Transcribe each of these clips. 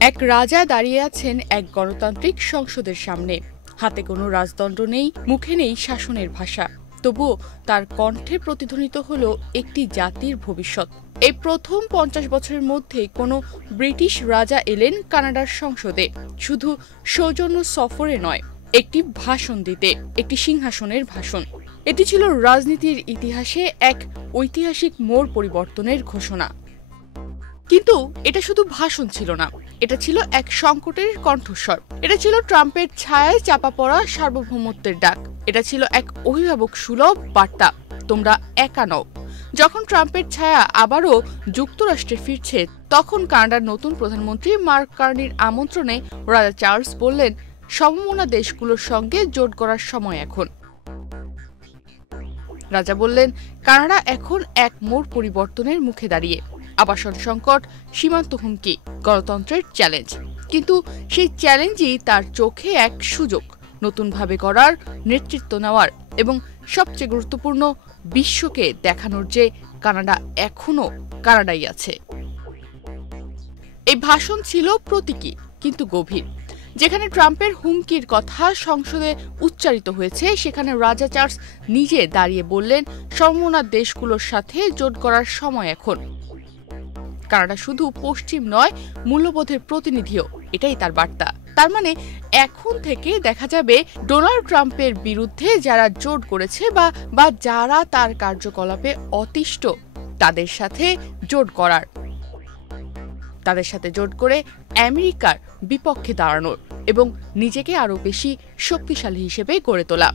এক রাজা দাঁড়িয়ে আছেন এক গণতান্ত্রিক সংসদের সামনে। হাতে কোনো রাজদণ্ড নেই, মুখে নেই শাসনের ভাষা, তবুও তার কণ্ঠে প্রতিধ্বনিত হলো একটি জাতির ভবিষ্যৎ। এই প্রথম 50 বছরের মধ্যে কোনো ব্রিটিশ রাজা এলেন কানাডার সংসদে, শুধু সৌজন্য সফরে নয়, একটি ভাষণ দিতে, একটি সিংহাসনের ভাষণ। এটি ছিল রাজনীতির ইতিহাসে এক ঐতিহাসিক মোড় পরিবর্তনের ঘোষণা। কিন্তু এটা শুধু ভাষণ ছিল না, এটা ছিল এক সংকটের কণ্ঠস্বর। এটা ছিল ট্রাম্পের ছায়ায় চাপা পড়া সার্বভৌমত্বের ডাক। এটা ছিল এক অভিভাবক সুলভ বার্তা, তোমরা একা নও। যখন ট্রাম্পের ছায়া আবারও যুক্তরাষ্ট্রে ফিরছে, তখন কানাডার নতুন প্রধানমন্ত্রী মার্ক কার্নির আমন্ত্রণে রাজা চার্লস বললেন, সমমনা দেশগুলোর সঙ্গে জোট করার সময় এখন। রাজা বললেন, কানাডা এখন এক মোড় পরিবর্তনের মুখে দাঁড়িয়ে। আবাসন সংকট, সীমান্ত হুমকি, গণতন্ত্রের চ্যালেঞ্জ। কিন্তু সেই চ্যালেঞ্জই তার চোখে এক সুযোগ, নতুনভাবে গড়ার, নেতৃত্ব নেওয়ার এবং সবচেয়ে গুরুত্বপূর্ণ, বিশ্বকে দেখানোর যে কানাডা এখনো কানাডাই আছে। এই ভাষণ ছিল প্রতীকী কিন্তু গভীর। যেখানে ট্রাম্পের হুমকির কথা সংসদে উচ্চারিত হয়েছে, সেখানে রাজা চার্লস নিজে দাঁড়িয়ে বললেন, সমমনা দেশগুলোর সাথে জোট করার সময় এখন। কানাডা শুধু পশ্চিম নয়, মূল্যবোধের প্রতিনিধিও, এটাই তার বার্তা। তার মানে এখন থেকে দেখা যাবে ডোনাল্ড ট্রাম্পের বিরুদ্ধে যারা জোট করেছে বা যারা তার কার্যকলাপে অতিষ্ঠ, তাদের সাথে জোট করার, তাদের সাথে জোট করে আমেরিকার বিপক্ষে দাঁড়ানোর এবং নিজেকে আরো বেশি শক্তিশালী হিসেবে গড়ে তোলা।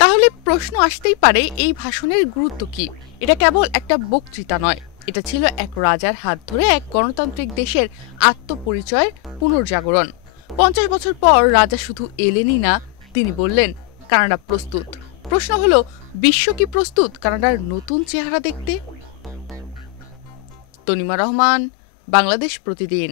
তাহলে প্রশ্ন আসতেই পারে, এই ভাষণের গুরুত্ব কি? এটা কেবল একটা বক্তৃতা নয়, এটা ছিল এক রাজার হাত ধরে এক গণতান্ত্রিক দেশের আত্মপরিচয়ের পুনর্জাগরণ। 50 বছর পর রাজা শুধু এলেনই না, তিনি বললেন, কানাডা প্রস্তুত। প্রশ্ন হলো, বিশ্ব কি প্রস্তুত কানাডার নতুন চেহারা দেখতে? তনিমা রহমান, বাংলাদেশ প্রতিদিন।